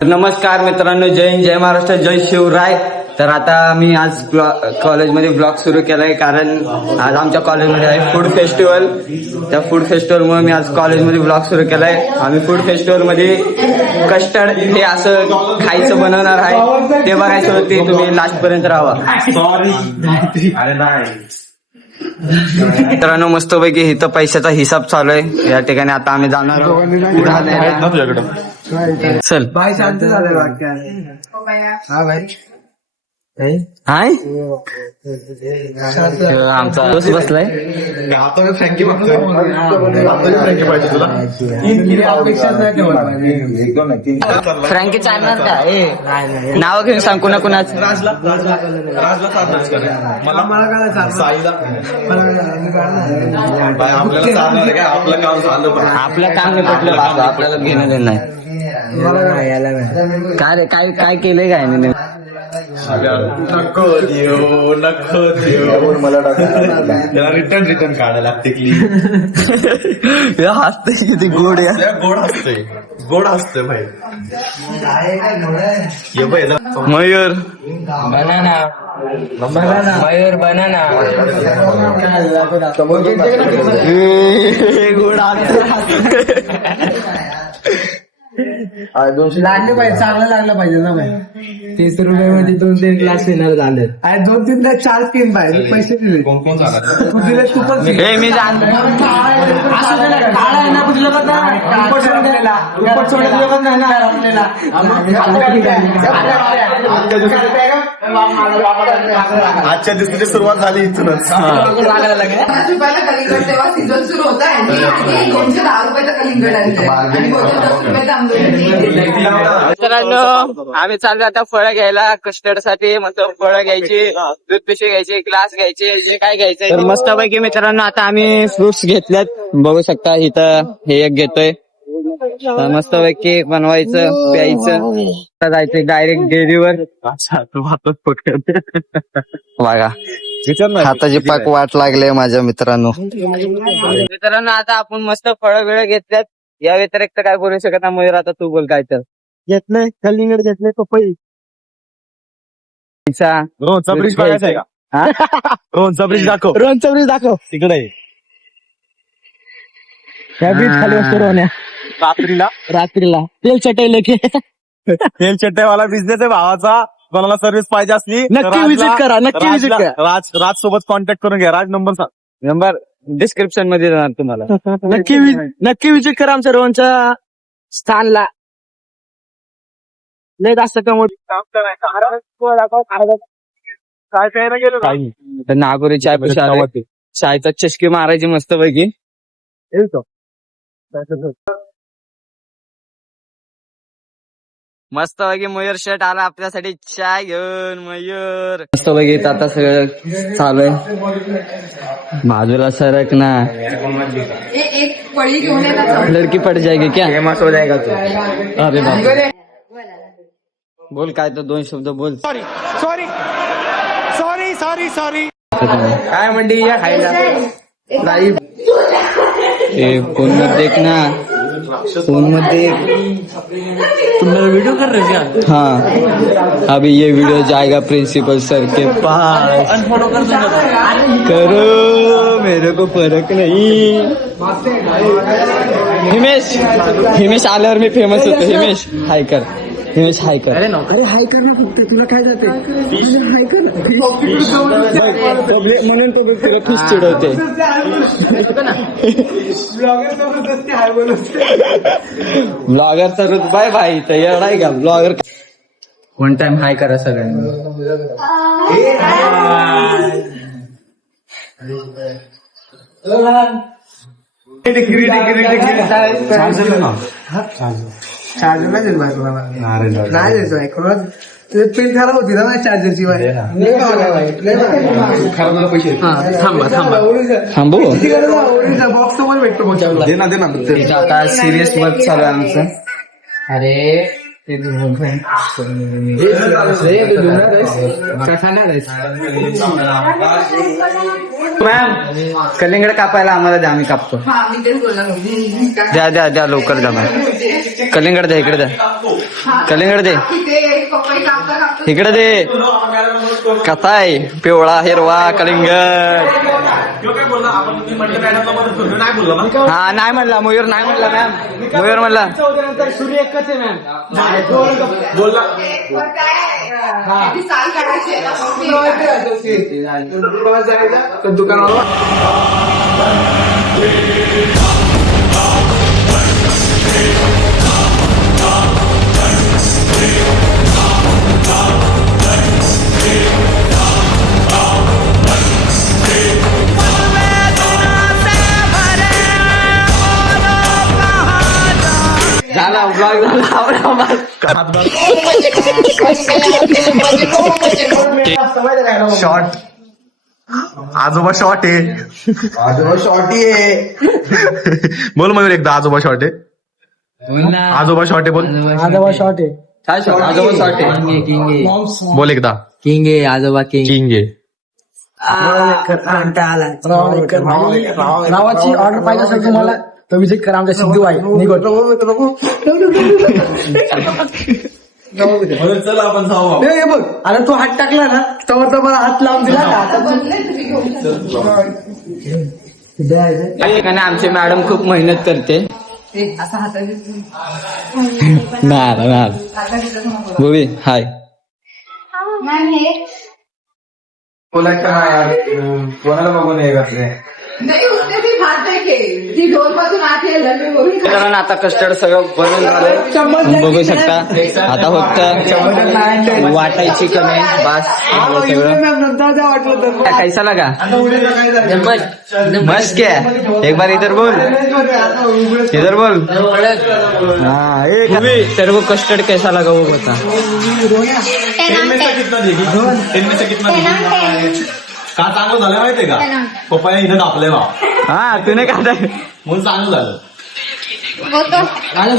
नमस्कार मित्रांनो, जय हिंद, जय महाराष्ट्र, जय शिवराय. तर आता मी आज कॉलेजमध्ये ब्लॉग सुरू केलाय कारण आज आमच्या कॉलेजमध्ये आहे फूड फेस्टिवल. त्या फूड फेस्टिवलमुळे मी आज कॉलेजमध्ये ब्लॉग सुरू केलाय. आम्ही फूड फेस्टिवलमध्ये कस्टर्ड हे असं खायचं बनवणार आहे. ते बघायचं होते, तुम्ही लास्ट पर्यंत राहा. मित्रांनो, मस्तपैकी इथं पैशाचा हिसाब चालू आहे. या ठिकाणी आता आम्ही जाणार चल बाय. शांत झालं हाय आमचा दोस्त बसलाय. फ्रँकी चालणार का? नाव घेऊन सांग कुणा कुणाच. आपलं काम नाही कुठलं, आपल्याला घेणं देणं नाही. काय रे, काय काय केलंय काय नाही. नको देऊ मला रिटर्न काढायला लागते हसते गोड गोड हसतोय भाई. मयूर बनाना मयूर बनाना गोड लागले पाहिजे, चांगलं लागलं पाहिजे ना भाई. 30 रुपयामध्ये 2-3 ग्लास येणार झाले. 2-3 तास 4 स्किन पाहिजे, पैसे दिले. कोण झाला तू दिले तू पण हे मी जाणतो. आजच्या दिवसाची सुरुवात झाली इथूनच. कलिंगड तेव्हा सीझन सुरू होता आणि 210 रुपयाचा कलिंगड आहे. मित्रांनो, आम्ही चाललो आता फळं घ्यायला कस्टर्ड साठी. मस्त फळं घ्यायची, दूध पिशवी घ्यायची, ग्लास घ्यायचे, जे काय घ्यायचंय. तर मस्तपैकी मित्रांनो आता आम्ही फ्रुट्स घेतल्यात. बघू शकता इथं हे एक घेतोय. मस्तपैकी बनवायचं, प्यायचं, जायचं डायरेक्ट डेअरीवर. बघा हाताची पाक वाट लागले माझ्या मित्रांनो. मित्रांनो आता आपण मस्त फळं बिळं घेतल्यात. या व्यतिरिक्त काय बोलू शकत नाही. मयूर आता तू बोल काय तर. घेतलंय कलिंगड, घेतलंय पपई. रोहनचा ब्रिज बघायचा आहे का? रोहनचा ब्रिज दाखव. रोहनचा ब्रिज दाखव तिकडे त्या ब्रिज खाली असतो रोहन्या. रात्रीला तेल चटई की तेल चट्ट्यावाला बिझनेस आहे भावाचा. कोणाला सर्व्हिस पाहिजे असली नक्की विजिट करा, नक्की विजिट करा. राज सोबत कॉन्टॅक्ट करून घ्या. राज नंबर सांग. नंबर डिस्क्रिप्शन मध्ये जाणार तुम्हाला. नक्की विजिट करा आमच्या रोहनच्या स्थानला. लय जास्त कमवत तर नागोरी चाय पैसे आले. चायचा चषकी मारायची मस्त पैकी. मस्त पैकी मयूर शर्ट आला आपल्यासाठी चाय घेऊन. मयूर मस्त पैकी आता सगळं चालू आहे. बाजूला सरक ना, एक पळी घेऊन येतात. लडकी पड जाएगी क्या? फेमस हो जाएगा तू. अरे बाप, बोल काय तर 2 शब्द बोल. सॉरी काय म्हणते या खायला नाही. फोन मध्ये देख ना, फोन मध्ये वीडियो कर रहे हैं. हाँ, अभी ये वीडियो जाएगा प्रिंसिपल सर के पास. अनफॉलो कर देंगे. करो, मेरे को फरक नहीं. हिमेश आल्यावर मी फेमस होतो. हिमेश हाय कर. हाय कर. अरे हाय कर ना, फक्त तुला काय जाते. हाय कर म्हणून तो तुला खुश चिडवते. ब्लॉगरचा रुतबा आहे भाई. तर एवढा आहे का ब्लॉगर. वन टाइम हाय करा सगळ्यांना. चार्जर नाही देत बाय तुला. नाही देतोय पिन खराब होती ना चार्जरची. थांबू. बॉक्स सोबत भेटतो. आता सिरियस वर्क चालू आहे आमचं. अरे मॅम कलिंगड कापायला आम्हाला द्या, आम्ही कापतो. हा मी तेच बोलणार होती. द्या द्या द्या लवकर द्या मॅम. कलिंगड द्या, इकडे द्या. कलिंगड दे, तिथे पपई कापता कापता इकडे दे. कसा आहे पिवळा हिरवा कलिंगड? हा नाही म्हणला मयूर, नाही म्हणला मॅम. मयूर म्हणला त्याची साल काढायची आहे ना. दुकानावर झाला ब्लॉग झाला. शॉर्ट आजोबा शॉर्ट आहे. शॉर्टी आहे. बोल मयूर एकदा आजोबा शॉर्ट आहे. आजोबा शॉर्ट आहे बोल. आजोबा शॉर्ट आहे. काय शॉट? आजोबा शॉट आहे. बोल एकदा. किंग आहे आजोबा, किंग. किंग आहे. नावाची ऑर्डर पाहिजे असेल तुम्हाला तर विजिट करा आमच्या सिद्धू आहे. चला आपण जाऊ. बघ आता तू हात टाकला ना तर मला हात लावून दिला आता बनलंय, तुम्ही घेऊन जा. या ठिकाणी आमची मॅडम खूप मेहनत करते. हे असं हाताने गोवी हाय. कोणाला बघून हे घातले. नाही उसने भी भात नाही के ती दोन पासून आत येईल मी बोलून कारण आता कस्टर्ड सगळं बनून झालंय, तुम्ही बघू शकता. आता फक्त वाटायची कमी बास झालं सगळं. कैसा लगा? मस्त क्या. एक बार इधर बोल, इधर बोल. हाँ एक तेरे को कस्टर्ड कैसा लगा वो बता. का चांगलं झालं माहितीये का? पप्पाने इथं टाकलंय बा हाँ तूने कहा था. म्हणून चांगलं झालं. आला